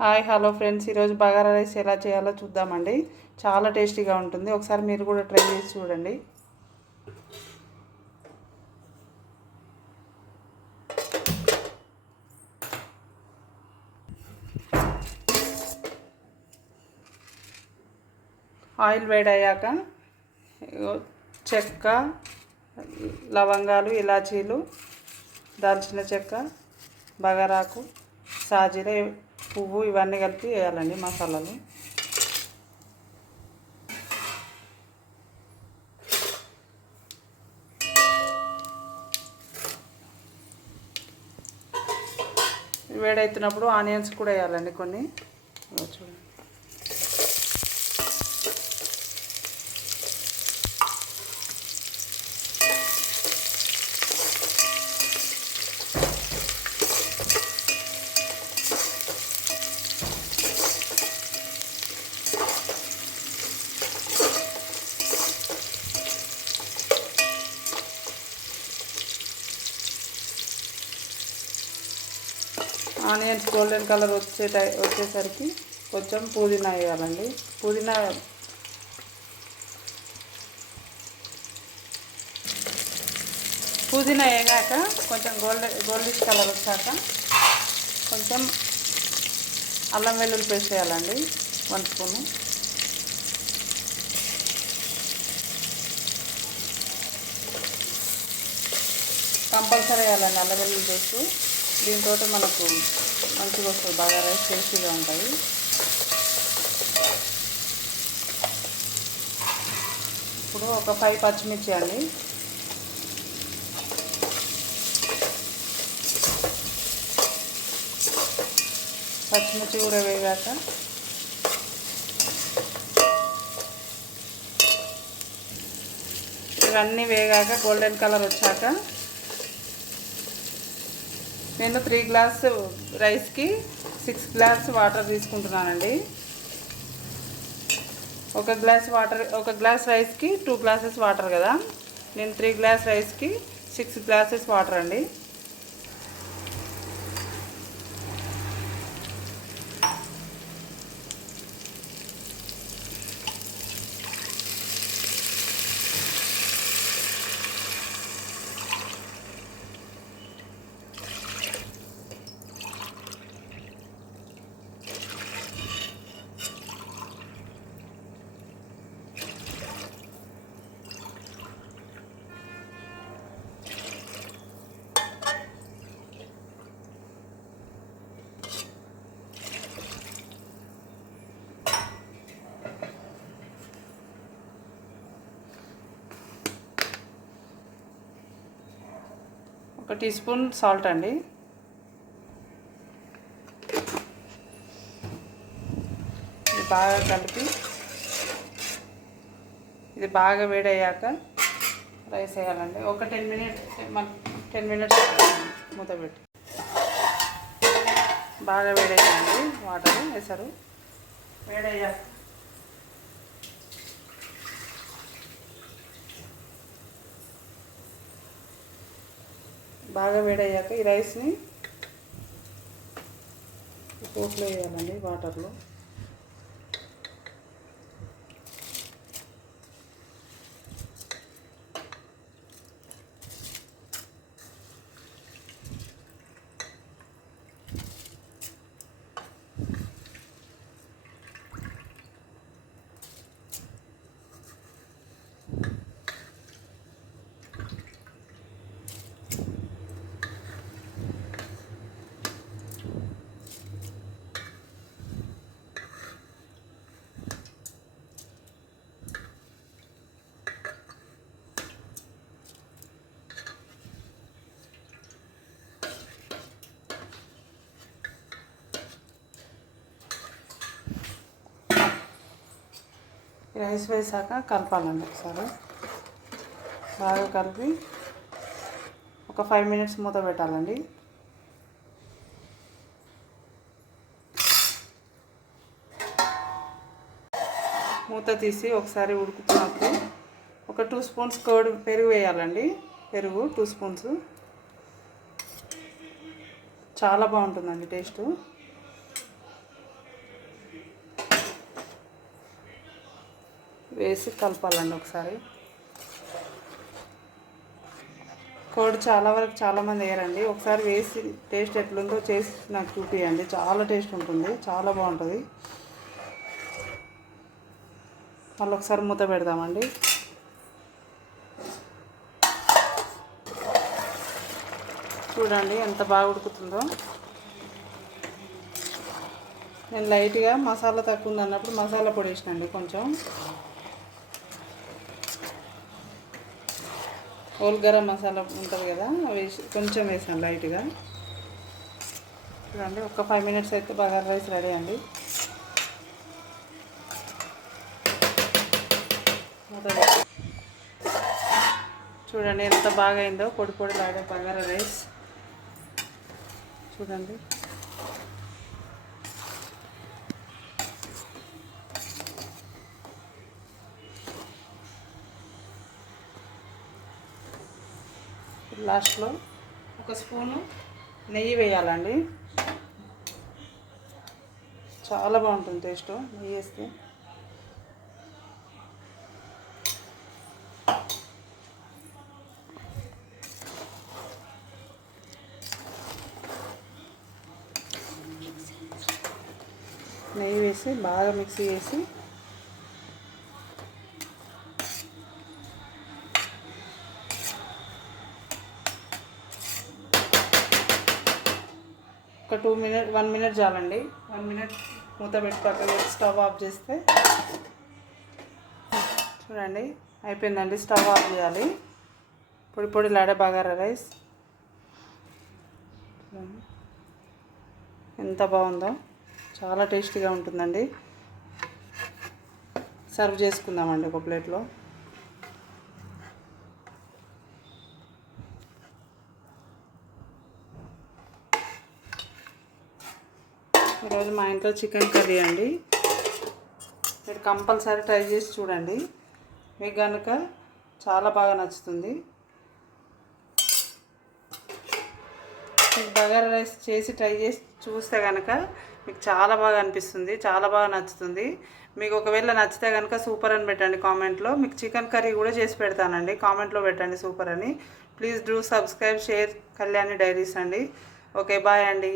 Hi hello friends, ఈరోజు bagara rice ఎలా చేయాలో చూద్దామండి. చాలా టేస్టీగా ఉంటుంది. ఒకసారి మీరు కూడా ట్రై చేసి చూడండి. ఆయిల్ వేడయ్యాక చెక్క, లవంగాలు, ఇలాచీలు, దాల్చిన చెక్క, బగారాకు, సాజీర, పువ్వు ఇవన్నీ కలిపి వేయాలండి మసాలాలు. వేడవుతున్నప్పుడు ఆనియన్స్ కూడా వేయాలండి కొన్ని. చూడండి, ఆనియన్స్ గోల్డెన్ కలర్ వచ్చేసరికి కొంచెం పుదీనా వేయాలండి. పుదీనా వేగాక కొంచెం గోల్డిష్ కలర్ వచ్చాక కొంచెం అల్లం వెల్లుల్లి పేస్ట్ వేయాలండి, 1 స్పూను. కంపల్సరీ వేయాలండి అల్లం వెల్లుల్లి పేస్ట్. దీంతో మనకు మంచిగా వస్తుంది, బాగా రైస్ టేస్టీగా ఉంటుంది. ఇప్పుడు ఒక 5 పచ్చిమిర్చి అండి. పచ్చిమిర్చి కూడా వేగాక ఇవన్నీ వేగాక గోల్డెన్ కలర్ వచ్చాక నేను 3 గ్లాస్ రైస్కి 6 గ్లాస్ వాటర్ తీసుకుంటున్నానండి. ఒక గ్లాస్ రైస్కి 2 గ్లాసెస్ వాటర్ కదా. నేను 3 గ్లాస్ రైస్కి 6 గ్లాసెస్ వాటర్ అండి. ఒక టీ స్పూన్ సాల్ట్ అండి. ఇది బాగా కలిపి ఇది బాగా వేడయ్యాక రైస్ వేయాలండి. ఒక 10 మినిట్స్ మూత పెట్టి బాగా వేడయ్యాలండి. వాటర్ వేసారు. వేడయ్యాక బాగా వేడయ్యాక ఈ రైస్ని పోపులో వేయాలండి, వాటర్లో. రైస్ వేసాక కలపాలండి. ఒకసారి బాగా కలిపి ఒక 5 మినిట్స్ మూత పెట్టాలండి. మూత తీసి ఒకసారి ఉడుకుతున్నప్పుడు ఒక 2 స్పూన్స్ పెరుగు వేయాలండి. పెరుగు 2 స్పూన్స్. చాలా బాగుంటుందండి టేస్ట్. వేసి కలపాలండి ఒకసారి. కోడి చాలా వరకు చాలామంది వేయరండి. ఒకసారి వేసి టేస్ట్ ఎట్లుందో చేసి నాకు చూపియండి. చాలా టేస్ట్ ఉంటుంది, చాలా బాగుంటుంది. మళ్ళీ ఒకసారి మూత పెడదామండి. చూడండి ఎంత బాగా ఉడుకుతుందో. నేను లైట్గా మసాలా తక్కువ ఉంది అన్నప్పుడు మసాలా పొడి వేసినండి. కొంచెం హోల్ గరం మసాలా ఉంటుంది కదా, వేసి కొంచెం వేసాను లైట్గా. చూడండి ఒక 5 minutes అయితే బగారా రైస్ రెడీ అండి. చూడండి ఎంత బాగా అయిందో, పొడి పొడి లాగా బగారా రైస్. చూడండి లాస్ట్లో ఒక స్పూను నెయ్యి వేయాలండి. చాలా బాగుంటుంది టేస్ట్ నెయ్యి వేస్తే. నెయ్యి వేసి బాగా మిక్సీ చేసి ఒక 1 minute చాలండి. 1 minute మూత పెట్టి పక్కన స్టవ్ ఆఫ్ చేస్తే చూడండి అయిపోయిందండి. స్టవ్ ఆఫ్ చేయాలి. పొడి పొడి లాడే బగారా రైస్ ఎంత బాగుందో, చాలా టేస్టీగా ఉంటుందండి. సర్వ్ చేసుకుందామండి ఒక ప్లేట్లో. ఈరోజు మా ఇంట్లో చికెన్ కర్రీ అండి. మీరు కంపల్సరీ ట్రై చేసి చూడండి. మీకు కనుక చాలా బాగా నచ్చుతుంది. మీకు బగారా రైస్ చేసి ట్రై చేసి చూస్తే కనుక మీకు చాలా బాగా అనిపిస్తుంది, చాలా బాగా నచ్చుతుంది. మీకు ఒకవేళ నచ్చితే కనుక సూపర్ అని పెట్టండి కామెంట్లో. మీకు చికెన్ కర్రీ కూడా చేసి పెడతానండి, కామెంట్లో పెట్టండి సూపర్ అని. Please do subscribe, share Kalyani diaries అండి. ఓకే బాయ్ అండి.